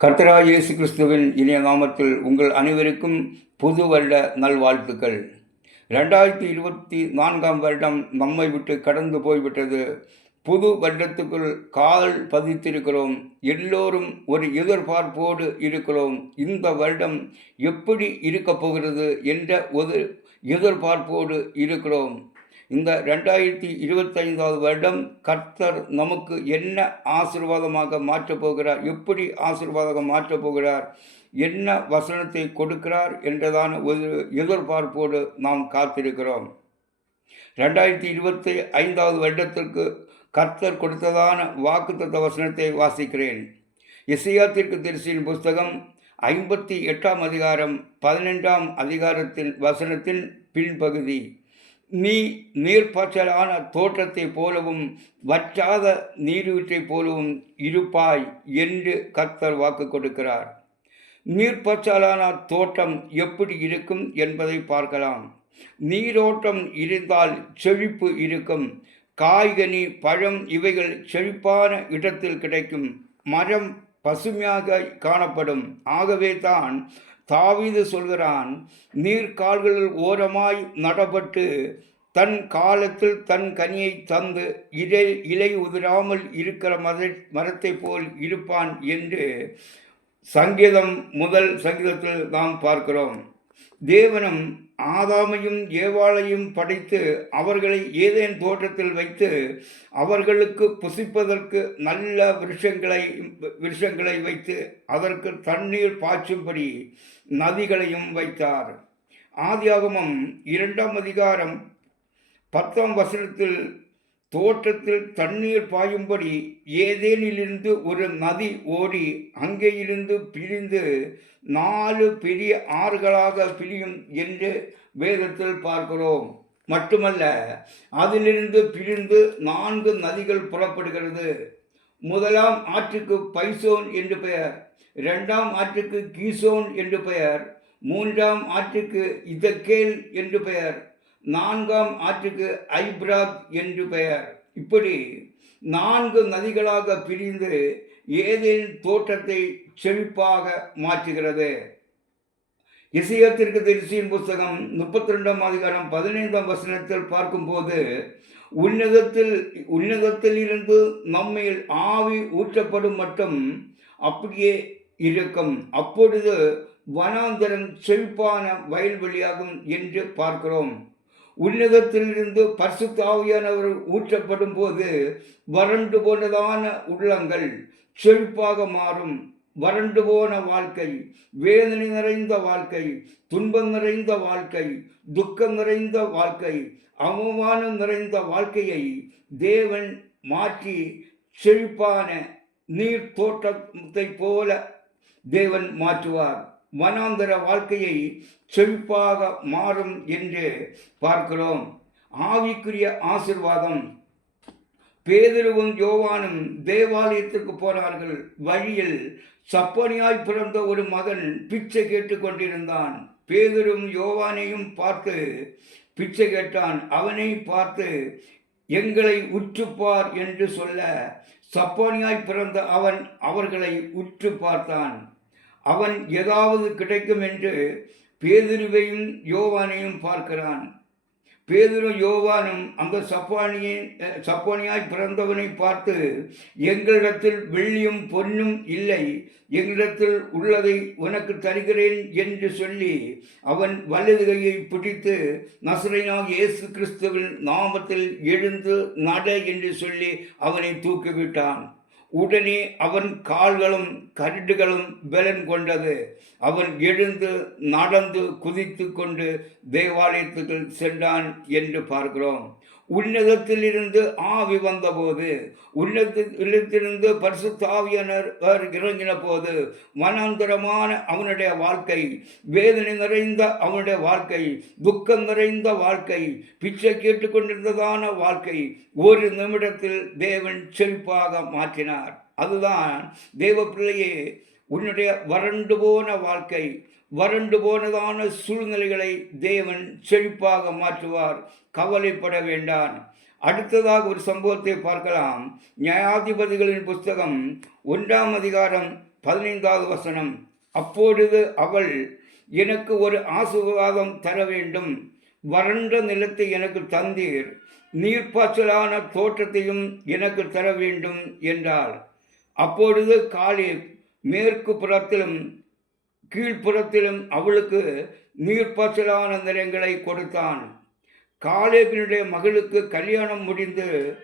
கர்த்தராய் இயேசு கிறிஸ்துவின் இனிய நாமத்தில் உங்கள் அனைவருக்கும் புது வருட நல்வாழ்த்துக்கள். ரெண்டாயிரத்தி இருபத்தி நான்காம் வருடம் நம்மை விட்டு கடந்து போய்விட்டது. புது வருடத்துக்குள் கால் பதித்திருக்கிறோம். எல்லோரும் ஒரு எதிர்பார்ப்போடு இருக்கிறோம். இந்த வருடம் எப்படி இருக்கப் போகிறது என்ற ஒரு எதிர்பார்ப்போடு இருக்கிறோம். இந்த ரெண்டாயிரத்தி இருபத்தைந்தாவது வருடம் கர்த்தர் நமக்கு என்ன ஆசீர்வாதமாக மாற்றப் போகிறார்? எப்படி ஆசீர்வாதமாக மாற்றப் போகிறார்? என்ன வசனத்தை கொடுக்கிறார் என்றதான ஒரு எதிர்பார்ப்போடு நாம் காத்திருக்கிறோம். ரெண்டாயிரத்தி இருபத்தி ஐந்தாவது வருடத்திற்கு கர்த்தர் கொடுத்ததான வாக்குத்தத்த வசனத்தை வாசிக்கிறேன். இசையாத்திற்கு தரிசியின் புஸ்தகம் ஐம்பத்தி எட்டாம் அதிகாரம் பதினெண்டாம் அதிகாரத்தின் வசனத்தின் பின்பகுதி. நீ நீர்ப்பாய்ச்சலான தோற்றத்தைப் போலவும் வற்றாத நீரூற்றைப் போலவும் இருப்பாய் என்று கர்த்தர் வாக்கு கொடுக்கிறார். நீர்ப்பாய்ச்சலான தோட்டம் எப்படி இருக்கும் என்பதை பார்க்கலாம். நீரோட்டம் இருந்தால் செழிப்பு இருக்கும். காய்கனி பழம் இவைகள் செழிப்பான இடத்தில் கிடைக்கும். மரம் பசுமையாக காணப்படும். ஆகவே தான் தாவீது சொல்கிறான் நீர்கால்களில் ஓரமாய் நடப்பட்டு தன் காலத்தில் தன் கனியை தந்து இலை இலை உதிராமல் இருக்கிற மத மரத்தை போல் இருப்பான் என்று சங்கீதம் முதல் சங்கீதத்தில் நாம் பார்க்கிறோம். தேவனும் ஆதாமையும் ஏவாளையும் படைத்து அவர்களை ஏதேன் தோட்டத்தில் வைத்து அவர்களுக்கு புசிப்பதற்கு நல்ல விருஷங்களை விருஷங்களை வைத்து அதற்கு தண்ணீர் பாய்ச்சும்படி நதிகளையும் வைத்தார். ஆதியாகமம் இரண்டாம் அதிகாரம் பத்தாம் வசனத்தில் தோட்டத்தில் தண்ணீர் பாயும்படி ஏதேனிலிருந்து ஒரு நதி ஓடி அங்கேயிருந்து பிரிந்து நாலு பெரிய ஆறுகளாக பிரியும் என்று வேதத்தில் பார்க்கிறோம். மட்டுமல்ல அதிலிருந்து பிரிந்து நான்கு நதிகள் புறப்படுகிறது. முதலாம் ஆற்றுக்கு பைசோன் என்று பெயர் இரண்டாம் ஆற்றுக்கு கீசோன் என்று பெயர் மூன்றாம் ஆற்றுக்கு இதக்கேல் என்று பெயர் நான்காம் ஆற்றுக்கு ஐப்ராத் என்று பெயர். இப்படி நான்கு நதிகளாக பிரிந்து ஏதேன் தோற்றத்தை செழிப்பாக மாற்றுகிறது. இசையத்திற்கு தரிசியின் புஸ்தகம் முப்பத்தி ரெண்டாம் அதிகாரம் பதினைந்தாம் வசனத்தில் பார்க்கும்போது உன்னதத்தில் உன்னதத்தில் இருந்து நம்மையில் ஆவி ஊற்றப்படும் மட்டும் அப்படியே இருக்கும். அப்பொழுது வனாந்தரம் செழிப்பான வயல்வெளியாகும் என்று பார்க்கிறோம். உன்னதத்திலிருந்து பரிசுத்தாவியானவர் ஊற்றப்படும் போது வறண்டு போனதான உள்ளங்கள் செழிப்பாக மாறும். வறண்டு போன வாழ்க்கை வேதனை நிறைந்த வாழ்க்கை துன்பம் நிறைந்த வாழ்க்கை துக்கம் நிறைந்த வாழ்க்கை அவமானம் நிறைந்த வாழ்க்கையை தேவன் மாற்றி செழிப்பான நீர் தோட்டத்தை போல தேவன் மாற்றுவார். வனாந்தர வாழ்க்கையை செழிப்பாக மாறும் என்று பார்க்கிறோம். ஆவிக்குரிய ஆசிர்வாதம். பேதிருவும் யோவானும் தேவாலயத்திற்கு போனார்கள். வழியில் சப்பனியாய் பிறந்த ஒரு மகன் பிச்சை கேட்டு கொண்டிருந்தான். பேதரும் யோவானையும் பார்த்து பிச்சை கேட்டான். அவனை பார்த்து எங்களை உற்றுப்பார் என்று சொல்ல சப்போனியாய் பிறந்த அவன் அவர்களை உற்று பார்த்தான். அவன் ஏதாவது கிடைக்கும் என்று பேதுருவையும் யோவானையும் பார்க்கிறான். பேதுரும் யோவானும் அந்த சப்பானியை சப்பானியாய் பிறந்தவனை பார்த்து எங்களிடத்தில் வெள்ளியும் பொன்னும் இல்லை. எங்களிடத்தில் உள்ளதை உனக்கு தருகிறேன் என்று சொல்லி அவன் வலது கையை பிடித்து நசுரையாக இயேசு கிறிஸ்துவின் நாமத்தில் எழுந்து நட என்று சொல்லி அவனை தூக்கிவிட்டான். உடனே அவன் கால்களும் கரடுகளும் பலன் கொண்டது. அவன் எழுந்து நடந்து குதித்து கொண்டு தேவாலயத்துக்கு சென்றான் என்று பார்க்கிறோம். உன்னதத்திலிருந்து ஆவி வந்தபோது உன்னதத்திலிருந்து பரிசுத்தாவியனர் இறங்கின போது மனாந்தரமான அவனுடைய வாழ்க்கை வேதனை நிறைந்த அவனுடைய வாழ்க்கை துக்கம் நிறைந்த வாழ்க்கை பிச்சை கேட்டுக்கொண்டிருந்ததான வாழ்க்கை ஒரு நிமிடத்தில் தேவன் செழிப்பாக மாற்றினார். அதுதான் தேவ பிள்ளையே உன்னுடைய வறண்டு போன வாழ்க்கை வறண்டு போனதான சூழ்நிலைகளை தேவன் செழிப்பாக மாற்றுவார். கவலைப்பட வேண்டாம். அடுத்ததாக ஒரு சம்பவத்தை பார்க்கலாம். நியாயாதிபதிகளின் புஸ்தகம் ஒன்றாம் அதிகாரம் பதினைந்தாவது வசனம். அப்பொழுது அவள் எனக்கு ஒரு ஆசீர்வாதம் தர வேண்டும். வறண்ட நிலத்தை எனக்கு தந்தீர். நீர்ப்பாய்ச்சலான தோற்றத்தையும் எனக்கு தர வேண்டும் என்றார் அப்பொழுது காளி மேற்கு புறத்திலும் கீழ்ப்புறத்திலும் அவளுக்கு நீர்ப்பாய்ச்சலான நிலங்களை கொடுத்தான். காலேபினுடைய மகளுக்கு கல்யாணம் முடிந்து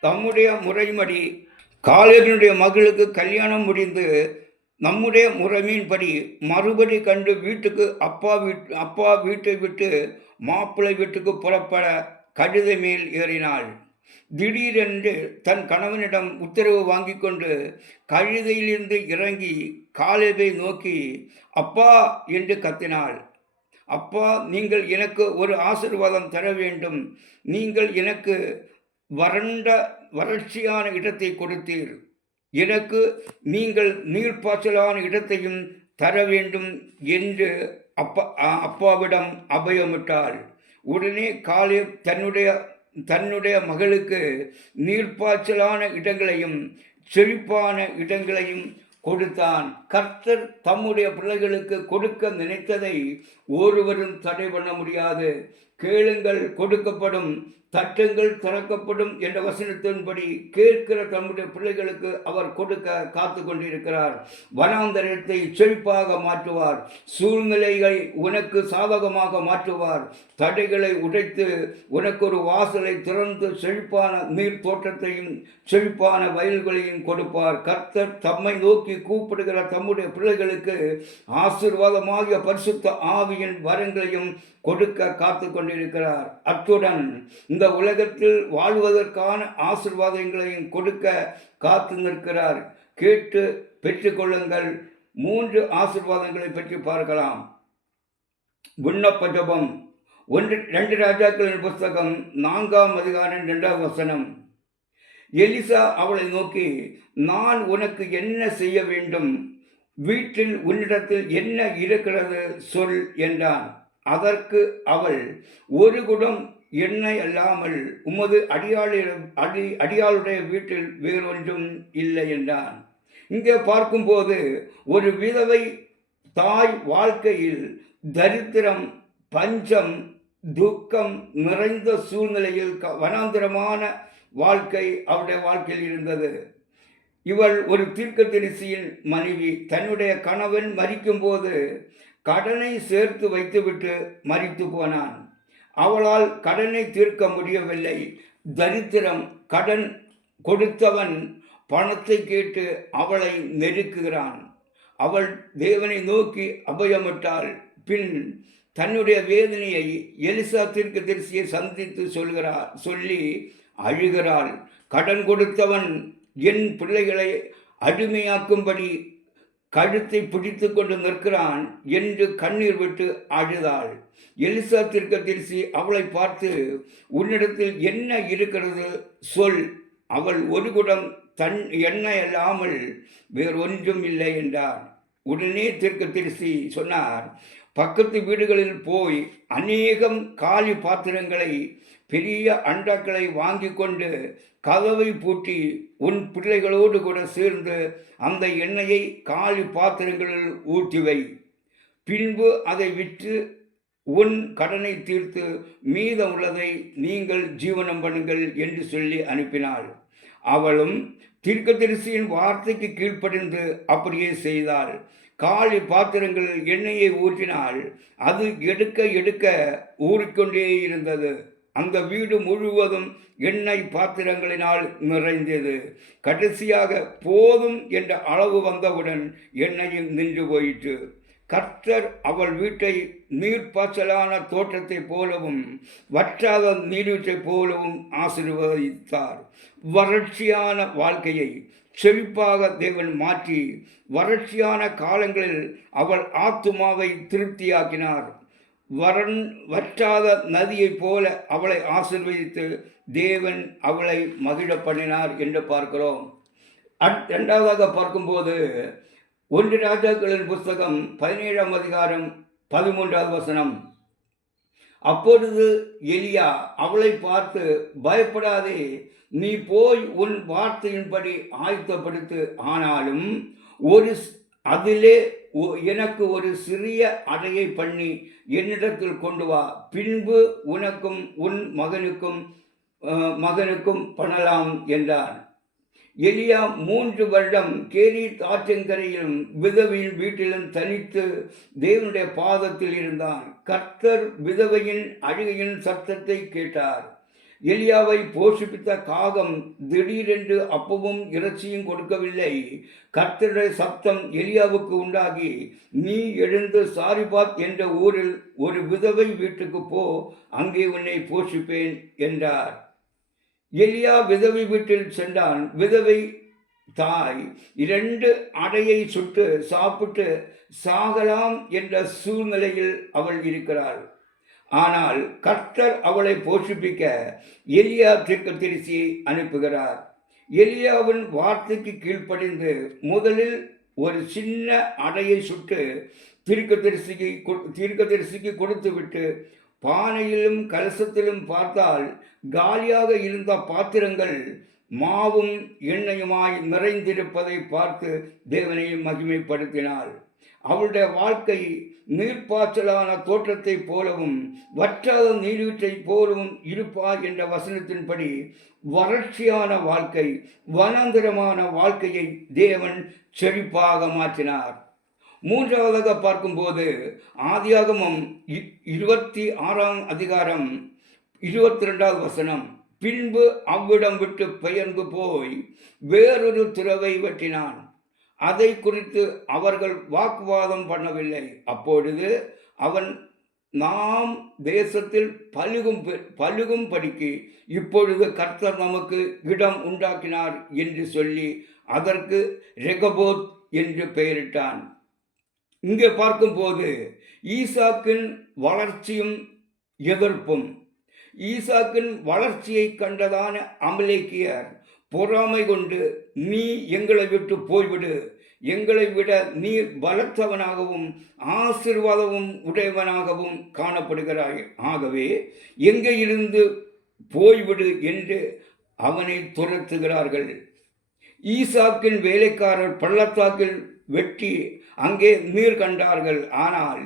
தம்முடைய முறைமடி காலேபினுடைய மகளுக்கு கல்யாணம் முடிந்து நம்முடைய முறைமையின்படி மறுபடி கண்டு வீட்டுக்கு அப்பா வீட் அப்பா வீட்டை விட்டு மாப்பிள்ளை வீட்டுக்கு புறப்பட கழுதை மேல் ஏறினாள். திடீரென்று தன் கணவனிடம் உத்தரவு வாங்கி கொண்டு கழுதையிலிருந்து இறங்கி காலேபை நோக்கி அப்பா என்று கத்தினாள். அப்பா நீங்கள் எனக்கு ஒரு ஆசீர்வாதம் தர வேண்டும். நீங்கள் எனக்கு வறண்ட வறட்சியான இடத்தை கொடுத்தீர். எனக்கு நீங்கள் நீர்ப்பாய்ச்சலான இடத்தையும் தர வேண்டும் என்று அப்பா அப்பாவிடம் அபயமிட்டாள். உடனே காலே தன்னுடைய தன்னுடைய மகளுக்கு நீர்ப்பாய்ச்சலான இடங்களையும் செழிப்பான இடங்களையும் கொடுத்தான். கர்த்தர் தம்முடைய பிள்ளைகளுக்கு கொடுக்க நினைத்ததை ஒருவரும் தடை பண்ண முடியாது. கேளுங்கள் கொடுக்கப்படும். தட்டுங்கள் திறக்கப்படும் என்ற வசனத்தின்படி கேட்கிற தம்முடைய பிள்ளைகளுக்கு அவர் கொடுக்க காத்து கொண்டிருக்கிறார் வனாந்தரத்தை செழிப்பாக மாற்றுவார். சூழ்நிலைகளை உனக்கு சாதகமாக மாற்றுவார். தடைகளை உடைத்து உனக்கு ஒரு வாசலை திறந்து செழிப்பான நீர் தோட்டத்தையும் செழிப்பான வயல்களையும் கொடுப்பார். கர்த்தர் தம்மை நோக்கி கூப்பிடுகிற தம்முடைய பிள்ளைகளுக்கு ஆசீர்வாதமாகிய பரிசுத்த ஆவியின் வரங்களையும் கொடுக்க காத்து கொண்டிருக்கிறார் அத்துடன் இந்த உலகத்தில் வாழ்வதற்கான ஆசிர்வாதங்களையும் கொடுக்க காத்து நிற்கிறார். கேட்டு பெற்றுக்கொள்ளுங்கள். மூன்று ஆசிர்வாதங்களை பற்றி பார்க்கலாம். விண்ணப்ப ஜபம். ஒன்று ரெண்டு ராஜாக்களின் புஸ்தகம். நான்காம் அதிகாரம் இரண்டாம் வசனம். எலிசா அவளை நோக்கி நான் உனக்கு என்ன செய்ய வேண்டும்? வீட்டில் உன்னிடத்தில் என்ன இருக்கிறது? சொல் என்றான். அதற்கு அவள் ஒரு குடம் என்னை அல்லாமல் உமது அடியாளிடம் அடி அடியாளுடைய வீட்டில் வேறொன்றும் இல்லை என்றான். இங்கே பார்க்கும்போது ஒரு விதவை தாய் வாழ்க்கையில் தரித்திரம் பஞ்சம் துக்கம் நிறைந்த சூழ்நிலையில் க- வனாந்திரமான வாழ்க்கை அவருடைய வாழ்க்கையில் இருந்தது. இவள் ஒரு தீர்க்க தரிசியின் மனைவி. தன்னுடைய கணவன் மறிக்கும்போது கடனை சேர்த்து வைத்துவிட்டு மறித்து போனான். அவளால் கடனை தீர்க்க முடியவில்லை. தரித்திரம் கடன் கொடுத்தவன் பணத்தை கேட்டு அவளை நெருக்குகிறான். அவள் தேவனை நோக்கி அபயமிட்டாள். பின் தன்னுடைய வேதனையை எலிசா தீர்க்கதரிசியை சந்தித்து சொல்கிறார் சொல்லி அழுகிறாள். கடன் கொடுத்தவன் என் பிள்ளைகளை அடிமையாக்கும்படி கழுத்தை பிடித்து கொண்டு நிற்கிறான் என்று கண்ணீர் விட்டு அழுதாள். எலிசா தீர்க்கதரிசி அவளை பார்த்து உன்னிடத்தில் என்ன இருக்கிறது? சொல். அவள் ஒரு குடம் தன் எண்ணெய் அல்லாமல் வேறொன்றும் இல்லை என்றார் உடனே தீர்க்கதரிசி சொன்னார் பக்கத்து வீடுகளில் போய் அநேகம் காலி பாத்திரங்களை பெரிய அண்டாக்களை வாங்கி கொண்டு கதவை பூட்டி உன் பிள்ளைகளோடு கூட சேர்ந்து அந்த எண்ணெயை காலி பாத்திரங்களில் ஊற்றிவை பின்பு அதை விற்று உன் கடனை தீர்த்து மீதம் உள்ளதை நீங்கள் ஜீவனம் பண்ணுங்கள் என்று சொல்லி அனுப்பினாள். அவளும் தீர்க்கதரிசியின் வார்த்தைக்கு கீழ்ப்படிந்து அப்படியே செய்தாள். காலி பாத்திரங்களில் எண்ணெயை ஊற்றினாள். அது எடுக்க எடுக்க ஊறிக்கொண்டே இருந்தது. அந்த வீடு முழுவதும் எண்ணெய் பாத்திரங்களினால் நிறைந்தது. கடைசியாக போதும் என்ற அளவு வந்தவுடன் எண்ணெயும் நின்று போயிற்று. கர்த்தர் அவள் வீட்டை நீர்ப்பாய்ச்சலான தோட்டத்தைப் போலவும் வற்றாத நீரூற்றைப் போலவும் ஆசீர்வதித்தார். வறட்சியான வாழ்க்கையை செழிப்பாக தேவன் மாற்றி வறட்சியான காலங்களில் அவள் ஆத்துமாவை திருப்தியாக்கினார். வரன் வற்றாத நதியைப் போல அவளை ஆசிர்வதித்து தேவன் அவளை மகிழ பண்ணினார் என்று பார்க்கிறோம். அட் ரெண்டாவதாக பார்க்கும்போது ஒன்று ராஜாக்களின் புஸ்தகம் பதினேழாம் அதிகாரம் பதிமூன்றாவது வசனம். அப்பொழுது எலியா அவளை பார்த்து பயப்படாதே நீ போய் உன் வார்த்தையின்படி ஆயத்தப்படுத்து ஆனாலும் ஒரு அதிலே எனக்கு ஒரு சிறிய அடையை பண்ணி என்னிடத்தில் கொண்டு வா. பின்பு உனக்கும் உன் மகனுக்கும் மகனுக்கும் பண்ணலாம் என்றார் எலியா மூன்று வருடம் கேரி ஆற்றங்கரையிலும் விதவையின் வீட்டிலும் தனித்து தேவனுடைய பாதத்தில் இருந்தான். கர்த்தர் விதவையின் அழுகையின் சத்தத்தை கேட்டார். எலியாவை போஷிப்பித்த காகம் திடீரென்று அப்பவும் இறைச்சியும் கொடுக்கவில்லை. கர்த்தருடைய சப்தம் எலியாவுக்கு உண்டாகி நீ எழுந்து சாரிபாத் என்ற ஊரில் ஒரு விதவை வீட்டுக்கு போ அங்கே உன்னை போஷிப்பேன் என்றார். எலியா விதவை வீட்டில் சென்றான். விதவை தாய் இரண்டு அடையை சுட்டு சாப்பிட்டு சாகலாம் என்ற சூழ்நிலையில் அவள் இருக்கிறாள். ஆனால் கர்த்தர் அவளை போஷிப்பிக்க எலியா தீர்க்கதரிசியை அனுப்புகிறார். எலியாவின் வார்த்தைக்கு கீழ்ப்படிந்து முதலில் ஒரு சின்ன அடையை சுட்டு தீர்க்கதரிசிக்கு கொ- தீர்க்கதரிசிக்கு கொடுத்துவிட்டு பானையிலும் கலசத்திலும் பார்த்தால் காலியாக இருந்த பாத்திரங்கள் மாவும் எண்ணெயுமாய் நிறைந்திருப்பதை பார்த்து தேவனை மகிமைப்படுத்தினாள். அவளுடைய வாழ்க்கை நீர்ப்பாய்ச்சலான தோற்றத்தைப் போலவும் வற்றாத நீரீற்றைப் போலவும் இருப்பார் என்ற வசனத்தின்படி வறட்சியான வாழ்க்கை வனாந்தரமான வாழ்க்கையை தேவன் செழிப்பாக மாற்றினார். மூன்றாவதாக பார்க்கும்போது ஆதியாகமம் இ- இருபத்தி ஆறாம் அதிகாரம் இருபத்தி ரெண்டாவது வசனம் பின்பு அவ்விடம் விட்டு பெயர்ந்து போய் வேறொரு துறவை வெட்டினான். அதை குறித்து அவர்கள் வாக்குவாதம் பண்ணவில்லை. அப்பொழுது அவன் நாம் தேசத்தில் பழுகும் பெ- படிக்கு இப்பொழுது கர்த்தர் நமக்கு இடம் உண்டாக்கினார் என்று சொல்லி அதற்கு ரெகபோத் என்று பெயரிட்டான். இங்கே பார்க்கும்போது ஈசாக்கின் வளர்ச்சியும் எதிர்ப்பும். ஈசாக்கின் வளர்ச்சியை கண்டதான அமலேக்கியர் பொறாமை கொண்டு நீ எங்களை விட்டு போய்விடு. எங்களை விட நீ பலத்தவனாகவும் ஆசீர்வாதமும் உடையவனாகவும் காணப்படுகிறாய். ஆகவே எங்கே இருந்து போய்விடு என்று அவனை துரத்துகிறார்கள். ஈசாக்கின் வேலைக்காரர் பள்ளத்தாக்கில் வெட்டி அங்கே நீர் கண்டார்கள். ஆனால்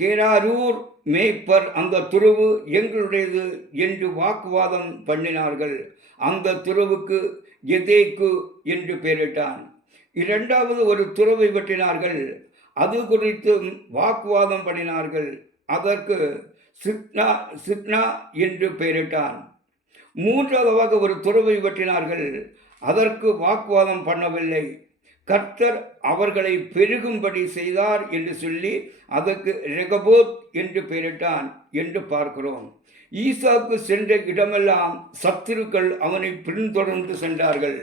கேராரூர் மேய்ப்பர் அந்த துறவு எங்களுடையது என்று வாக்குவாதம் பண்ணினார்கள். அந்த துறவுக்கு எதேக்கு என்று பெயரிட்டான். இரண்டாவது ஒரு துறவை வெட்டினார்கள். அது குறித்து வாக்குவாதம் பண்ணினார்கள். அதற்கு சிக்னா சிக்னா என்று பெயரிட்டான். மூன்றாவதாக ஒரு துறவை வெட்டினார்கள். அதற்கு வாக்குவாதம் பண்ணவில்லை. கர்த்தர் அவர்களை பெருகும்படி செய்தார் என்று சொல்லி அதற்கு ரெகபோத் என்று பெயரிட்டான் என்று பார்க்கிறோம். ஈசாக்கு சென்ற இடமெல்லாம் சத்துருக்கள் அவனை பின்தொடர்ந்து சென்றார்கள்.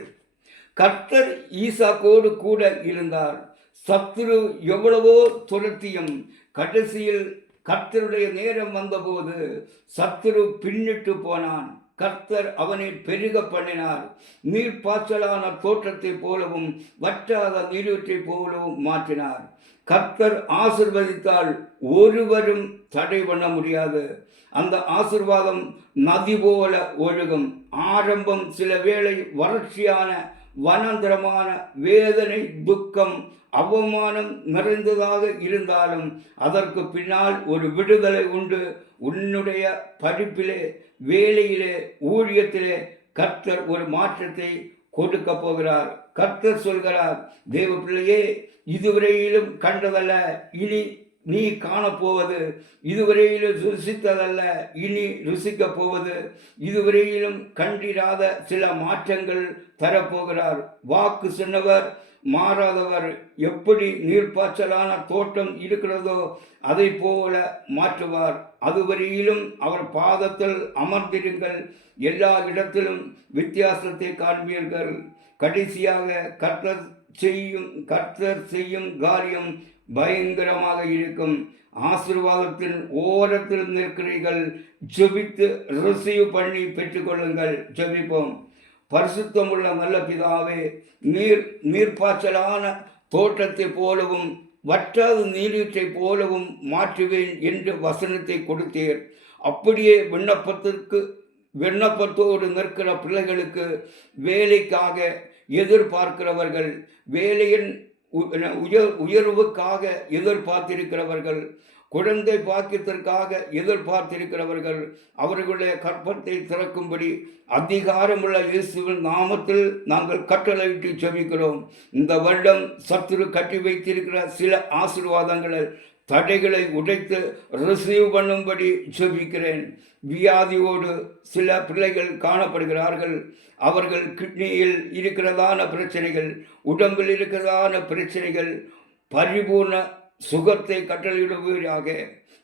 கர்த்தர் ஈசாக்கோடு கூட இருந்தார். சத்துரு எவ்வளவோ துரத்தியும் கடைசியில் கர்த்தருடைய நேரம் வந்தபோது சத்துரு பின்னிட்டு போனான். கர்த்தர் அவனை பெருக பண்ணினார். நீர்ப்பாய்ச்சலான தோற்றத்தை போலவும் வற்றாத நீரூற்றை போலவும் மாற்றினார். கர்த்தர் ஆசிர்வதித்தால் ஒருவரும் தடை பண்ண முடியாது. அந்த ஆசிர்வாதம் நதி போல ஒழுகும். ஆரம்பம் சில வேளை வறட்சியான வனாந்தரமான வேதனை துக்கம் அவமானம் நிறைந்ததாக இருந்தாலும் அதற்கு பின்னால் ஒரு விடுதலை உண்டு. உன்னுடைய படிப்பிலே வேலையிலே ஊழியத்திலே கர்த்தர் ஒரு மாற்றத்தை கொடுக்க போகிறார். கர்த்தர் சொல்கிறார் தேவ பிள்ளையே இதுவரையிலும் கண்டதல்ல. இனி நீ காணப்போவது இதுவரையிலும் ருசித்ததல்ல இனி ருசிக்கப் போவது இதுவரையிலும் கண்டிராத சில மாற்றங்கள் தரப்போகிறார். வாக்கு சொன்னவர் மாறாதவர். எப்படி நீர்ப்பாய்ச்சலான தோட்டம் இருக்கிறதோ அதை போல மாற்றுவார். அதுவரையிலும் அவர் பாதத்தில் அமர்ந்திருங்கள். எல்லா இடத்திலும் வித்தியாசத்தை காண்பீர்கள். கடைசியாக கர்த்தர் செய்யும் கர்த்தர் செய்யும் காரியம் பயங்கரமாக இருக்கும். ஆசீர்வாதத்தின் ஓரத்தில் நிற்கிறீர்கள். ஜெபித்து ரிசீவ் பண்ணி பெற்றுக்கொள்ளுங்கள். ஜெபிப்போம். பரிசுத்தமுள்ள நல்ல பிதாவே நீர் நீர்ப்பாய்ச்சலான தோட்டத்தைப் போலவும் வற்றாத நீரீற்றை போலவும் மாற்றுவேன் என்று வசனத்தை கொடுத்தீர். அப்படியே விண்ணப்பத்திற்கு விண்ணப்பத்தோடு நிற்கிற பிள்ளைகளுக்கு வேலைக்காக எதிர்பார்க்கிறவர்கள் வேலையின் உயர் உயர்வுக்காக எதிர்பார்த்திருக்கிறவர்கள் குழந்தை பாக்கியத்திற்காக எதிர்பார்த்திருக்கிறவர்கள் அவர்களுடைய கற்பத்தை திறக்கும்படி அதிகாரமுள்ள இயேசுவின் நாமத்தில் நாங்கள் கட்டளையிட்டு செபிக்கிறோம். இந்த வருடம் சத்துரு கட்டி வைத்திருக்கிற சில ஆசீர்வாதங்களை தடைகளை உடைத்து ரிசீவ் பண்ணும்படி செபிக்கிறேன். வியாதியோடு சில பிள்ளைகள் காணப்படுகிறார்கள். அவர்கள் கிட்னியில் இருக்கிறதான பிரச்சனைகள் உடம்பில் இருக்கிறதான பிரச்சனைகள் பரிபூர்ண சுகத்தை கட்டளையிடுவீராக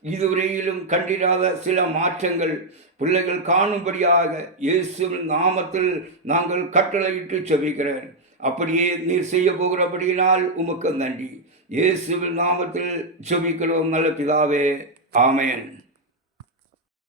இதுவரையிலும் கண்டிராத சில மாற்றங்கள் பிள்ளைகள் காணும்படியாக இயேசு நாமத்தில் நாங்கள் கட்டளையிட்டு செவிக்கிறேன் அப்படியே நீர் செய்ய போகிறபடியினால் உமக்கு நன்றி. இயேசுவின் நாமத்தில் ஜெபிக்கிறோம் நல்ல பிதாவே. ஆமேன்.